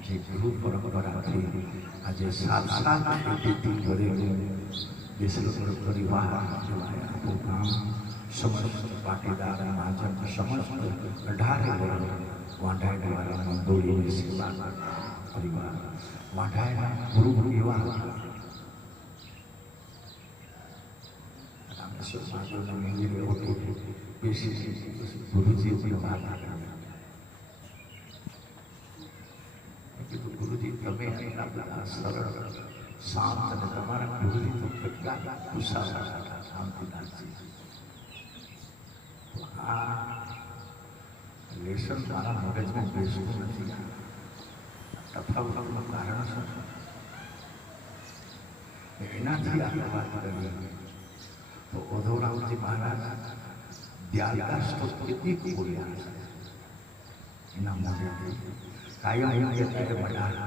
જે ગુરુ પરંપરાથી આજે સાત સાત પેઢીથી ભરેલું વિશ્વ પરિવાર કહેવાય આખું ગામ સમસ્ત પાટીદાર મહાજન સમસ્ત અઢારે વર્ગ વાંઢાઈ દ્વારા મંદોળીની સેવા પરિવાર વાંઢાઈના ગુરુ એવા રામેશ્વર મહાદેવના મંદિરે હોતું બેસી ગુરુજી વાત તમે એટલા બધા સરળ શાંત અને તમારા ગુરુજી તો કેટલા ગુસ્સા હતા શાંતિદાસજી તો આ લેસન મારા મગજમાં બેસતું નથી તફાવતનું કારણ શું એનાથી આપણે વાત કરીએ તો ઉદ્ધવરામજી મહારાજ દ્યાલદાસ તો કેટલી બોલ્યા છે એના મોઢેથી કાયમ એમ કહેતા કે બધા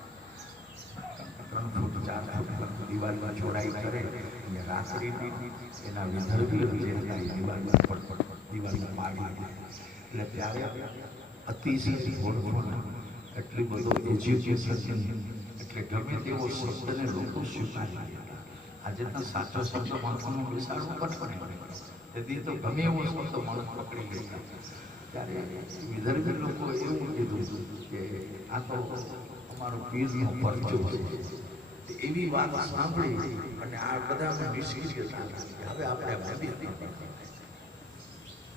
ત્રણ ફૂટ ચાર ફૂટ દિવાલમાં જોડાઈ કરે અને રાત્રિની એના વિદર્ભીઓ જે હતા એ દિવાલમાં પડ પડ દિવાલમાં પાડી એટલે ત્યારે અતિશય ભોળપણ એટલી બધો એજ્યુકેશન એટલે ગમે તેવો શબ્દને લોકો સ્વીકારી લેતા. આજે તો સાચો શબ્દ માણસોનું વિચારવું કઠણ તેથી તો ગમે એવો શબ્દ માણસ પકડી લેતા ત્યારે વિદર્ભી લોકો એવું કીધું કે આ તો એવી વાત સાંભળી અને આ બધા હતા હવે આપણે ભાબી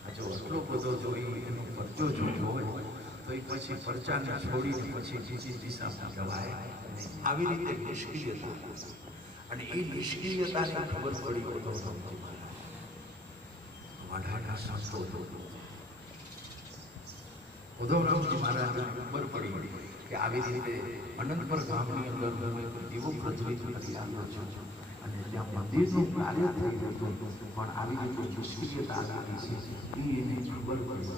આ જો એટલો બધો જોઈ એનો પરચો જોયો હોય, તો એ પછી પરચાને છોડીને પછી બીજી દિશામાં જવાય આવી રીતે નિષ્ક્રિયતા. અને એ નિષ્ક્રિયતાને ખબર પડી હતો વાઢાના સંતો ઉદ્ધવરામજી મહારાજને ખબર પડી કે આવી રીતે અનંતપર ગામની અંદર દીવો પ્રજ્વલિત કરી આવ્યો છું. અને ત્યાં મંદિરનું કાર્ય થઈ રહ્યું હતું. પણ આવી રીતે મુશ્કેલીતા આવી છે. એ એને ખબર પડી.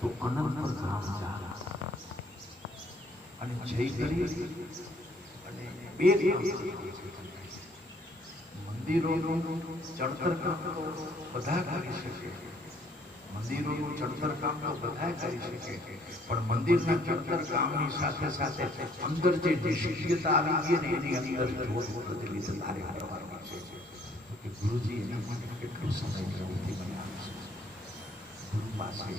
તો અનંતપર અને જય કરી અને બે મંદિરોનું ચણતર કામ તો બધા કરી શકે મંદિરોનું ચણતર કામ તો બધા કરી શકે પણ મંદિરના ચણતર કામની સાથે સાથે અંદર જે નિષ્ક્રિયતા આવી ગઈ ને એની અંદર જોત પ્રચલિત તારે કરવાની છે કે ગુરુજી એના માટે કેટલો સમય પ્રવૃત્તિ બનાવે છે ગુરુ પાસે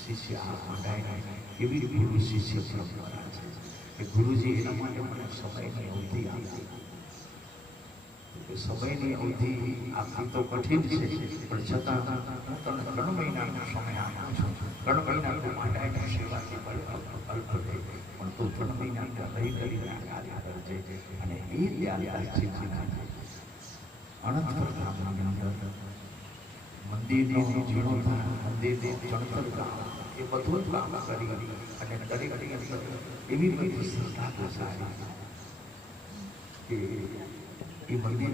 શિષ્ય આ મંડાઈને એવી ગુરુ શિષ્ય પરંપરા છે કે ગુરુજી એના માટે મને સમયની અવધિ આપી સમયની અવધિ આખી તો કઠિન છે, પણ છતાં હું તને ત્રણ મહિનાનો સમય આપું છું. ત્રણ મહિના તું માંડાઈની સેવાથી અલ્પ રહે પણ તું ત્રણ મહિના રહી કરીને કાર્ય કરજે અને એ ત્યારદાસજી મહારાજ અનંતપુર ગામની અંદર મંદિરનો જીર્ણોદ્ધાર મંદિરનું ચણતર કામ એ બધું જ કામ કરી અને દરેકની અંદર એવી બધી શ્રદ્ધા બેસાડી કે એ મંદિર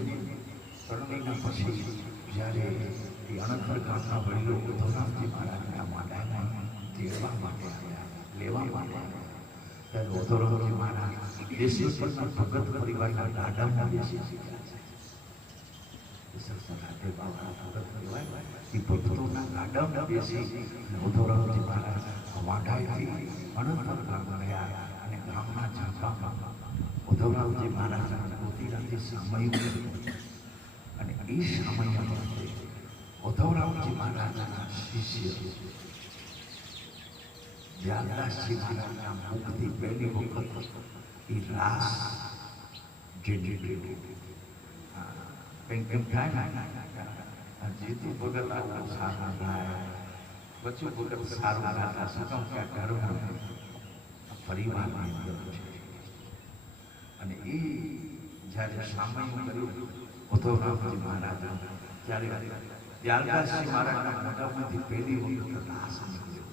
ત્રણ મહિના પછી જ્યારે એ અનંતર ગામના વડીલો ઉદ્ધવરામજી મહારાજના માંડાના તેડવા માટે આવ્યા લેવા માટે આવ્યા ત્યારે ઉદ્ધવરામજી મહારાજ દેશેશ્વરના ભગત પરિવારના ગાડામાં બેસી શીખ્યા છે સરસરાતે બાબા ભગત કહેવાય એ ભક્તોના ગાડામાં બેસી અને ઉદ્ધવરામજી મહારાજ વાંઢાઈથી અનંતર ગામ ગયા અને ગામના ઝાંપામાં ઉદ્ધવરામજી મહારાજના મોતીરાથી સામયું અને એ સમયમાં ઉદ્ધવરામજી મહારાજના શિષ્ય વ્યાસદાસજી મહારાજના મુખથી પહેલી વખત એ રાસ જે કંઈક એમ થાય ને જીતુ ભગત આવું સારું ગાય બચ્ચું ભગત સારું ગાતા શું કે ઘરમાં પરિવારની અંદર છે અને એ જ્યારે સામય કર્યું ઉદ્ધવરામજી મહારાજ ત્યારે ત્યારદાસજી મહારાજના મોઢામાંથી પહેલી વખત રાસ નીકળ્યો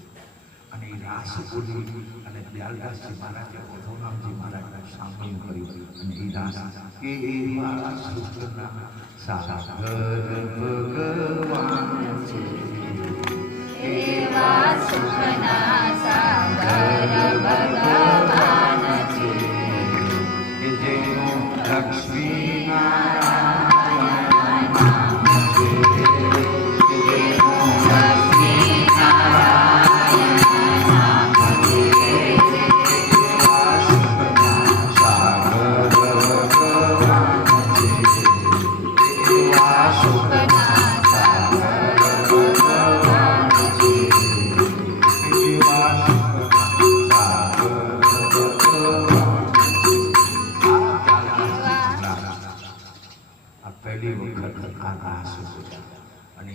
રાસ બોલી અને દયાલદાસજી મહારાજે ઓધવરામજી મહારાજને સાંભળ્યું કર્યું અને એ રાસ કે એવા સુખના સાગર ભગવાન છે. એવા સુખના ભગવાન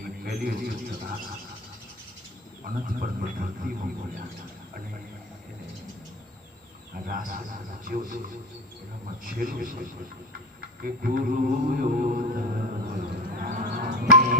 અને એ પહેલી વખત રાસ અનંત પરની ધરતીમાં બોલ્યા અને એને આ રાસ રચ્યો છે એનામાં છેલ્લું છે કે ગુરુ કે